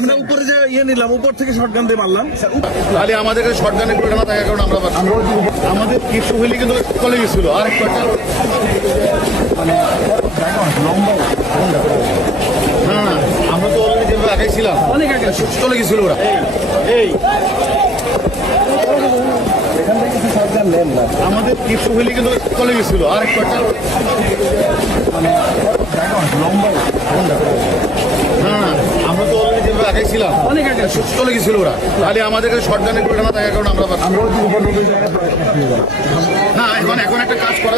আমরা উপরে যে নিলাম, উপর থেকে শটগান দিয়ে মারলাম। তাহলে আমাদের কাছে শটগানের পরিমাণ থাকার কারণে আমরা আমাদের কিছু হইলে কিন্তু চলে গেছিল। আর একটা না না, আমরা তো অলরেডি যেভাবে আগে ছিলাম অনেক আগে চলে গেছিল ওরা। আমাদের কিছু হইলে কিন্তু চলে গেছিল। আর একটা না না, আমরা তো অলরেডি যেভাবে আগে ছিলাম অনেক আগে চলে গেছিল ওরা। তাহলে আমাদের কাছে শটগানের পরিমাণ থাকার কারণে আমরা না এখন একটা কাজ করা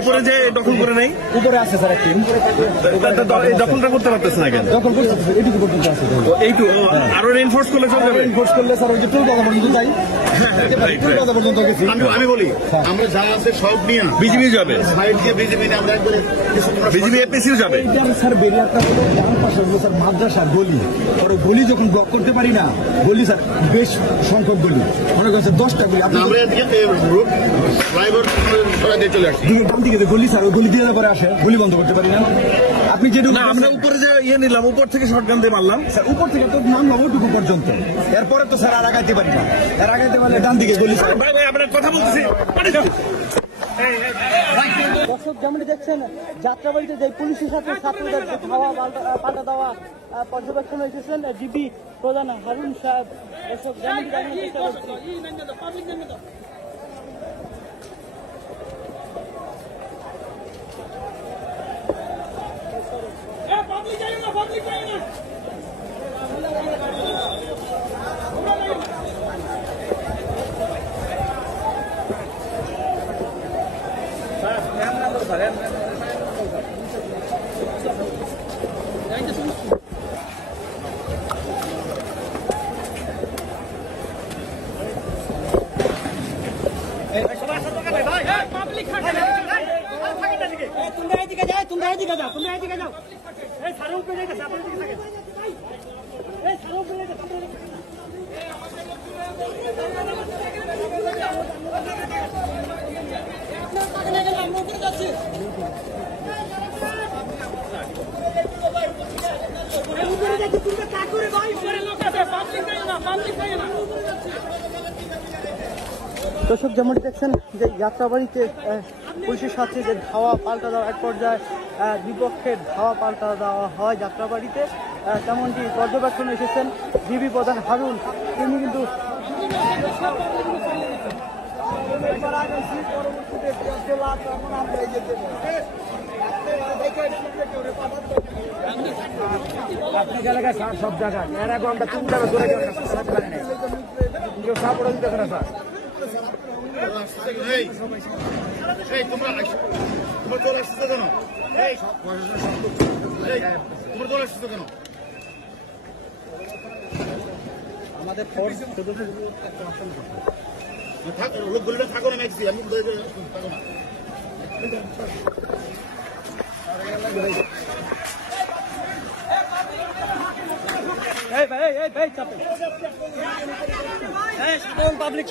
উপরে যে দখল করে নাই, উপরে আছে স্যার, দখলটা করতে পারতেছে না কেন? দখল করতে এইটুকু পর্যন্ত আছে, এইটু আরো রেনফোর্স করলে চলে যাবে। রেনফোর্স করলে স্যার ওই যে টুল কথা পর্যন্ত যাই, টুল কথা পর্যন্ত গেছি। আমি বলি আমরা যা আছে সব নিয়ে বিজিবি যাবে, সাইড দিয়ে বিজিবি আমরা একবারে বিজিবি এপিসিও যাবে। স্যার বেরিয়ারটা হলো ডান পাশে স্যার মাদ্রাসা গলি, আর গলি যখন ব্লক করতে পারি না, গলি স্যার বেশ সংখ্যক গলি, মনে করছে 10টা গলি। আপনি চলে আসছি ডান দিকে গলি স্যার, ওই গলি দিয়ে পরে আসে, গলি বন্ধ করতে পারি না। আপনি যেটুকু আমরা উপরে যে নিলাম, উপর থেকে শটগান দিয়ে মারলাম। স্যার উপর থেকে তো নামলাম ওটুকু পর্যন্ত, এরপরে তো স্যার আর আগাইতে পারি না। আর আগাইতে পারলে ডান দিকে গলি স্যার। ভাই ভাই আপনার কথা বলতেছি। দর্শক যেমনটি দেখছেন, যাত্রাবাড়িতে যে পুলিশের সাথে ছাত্রদের ধাওয়া পাল্টা দেওয়া পর্যবেক্ষণে এসেছেন ডিবি প্রধান হারুন সাহেব। দর্শক যেমনটি জানানোর চেষ্টা করছি। তোমরা এদিকে যাও। এই সারুন করে যাইতেছে, আপনারা এদিকে থাকেন। এই সারুন করে যাইতেছে, আমরা উপরে যাচ্ছি। উপরে যাচ্ছি, তোমরা কাজ করে ভাই, উপরে লোক আছে, পাবলিক নাই না, পাবলিক নাই না। দর্শক যেমনটি দেখছেন যে যাত্রাবাড়িতে পুলিশের সাথে যে ধাওয়া পাল্টা দেওয়া, এক পর্যায়ে বিপক্ষের ধাওয়া পাল্টা দেওয়া হয় যাত্রাবাড়িতে, তেমনটি পর্যবেক্ষণে এসেছেন ডিবি প্রধান হারুন। তিনি কিন্তু এলাকায় সব জায়গায় এরকম আমরা 3 জায়গা ধরে কেউ সাপোর্ট দিতেছে না স্যার। তোমরা চলে আসছো কেন? তোমরা চলে আসছো কেন? আমাদের লোকগুলো থাকো না, ম্যাক্সি আমি থাকো না। চাপে পাবলিক